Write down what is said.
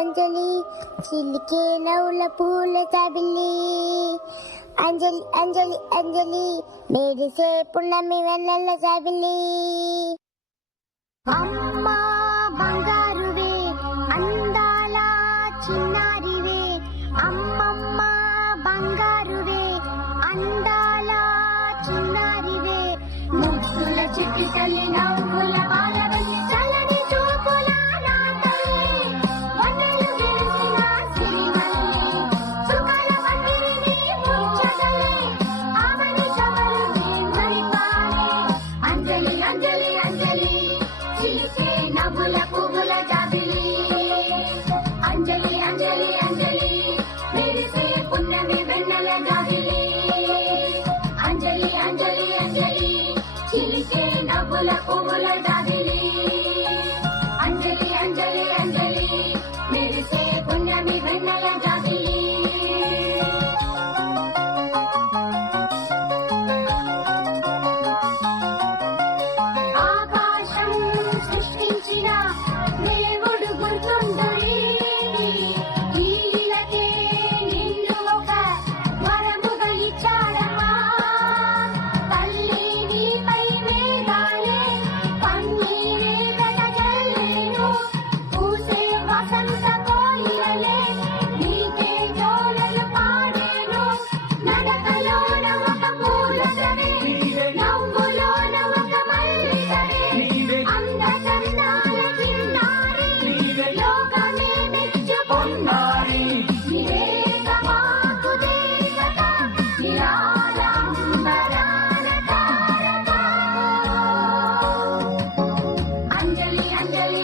అంజలి చిలికే నవ్వుల పూల జాబిల్లి అంజలి అంజలి అంజలి మెరిసే పున్నమి వెన్నెల జాబిల్లి అమ్మా బంగారువే అందాల చిన్నారివే అమ్మమ్మ బంగారువే అందాల చిన్నారివే ముద్దుల చిట్టి తల్లి నవ్వుల బాలవల్లి చల్లని చూపుల నా తల్లి వన్నెలు గెలిసిన సిరిమల్లి సుఖాల పందిరిని ముచ్చటలే ఆమని సవలుని మరిపాలే అంజలి అంజలి అంజలి చిలికే నవ్వుల పువ్వుల జాబిలి అంజలి అంజలి అంజలి మెరిసే పున్నమి వెన్నెల జాబిలి అంజలి అంజలి అంజలి చిలికే నవ్వుల పువ్వుల జాబిలి అంజలి అంజలి అంజలి మెరిసే పున్నమి వెన్నెల జాబిలి ఆకాశం సృష్టించిన దేవుడు గుర్తుండని ఈలకే నిన్ను ఒక వరముగా ఇచ్చాడమ్మా తల్లి నీపై మేఘాలే పన్నీరే వెదజల్లేను పూసే వసంత కోయిలలే నీకే జోలలు పాడేను నడకలోన ఒక పూలసరే నవ్వులోన ఒక మల్లిసరే అంద చందాల చిన్నారి లోకమే మెచ్చుకున్నారి నివేద మాకు దేవత నిరాళంబరాన తారక అంజలి అంజలి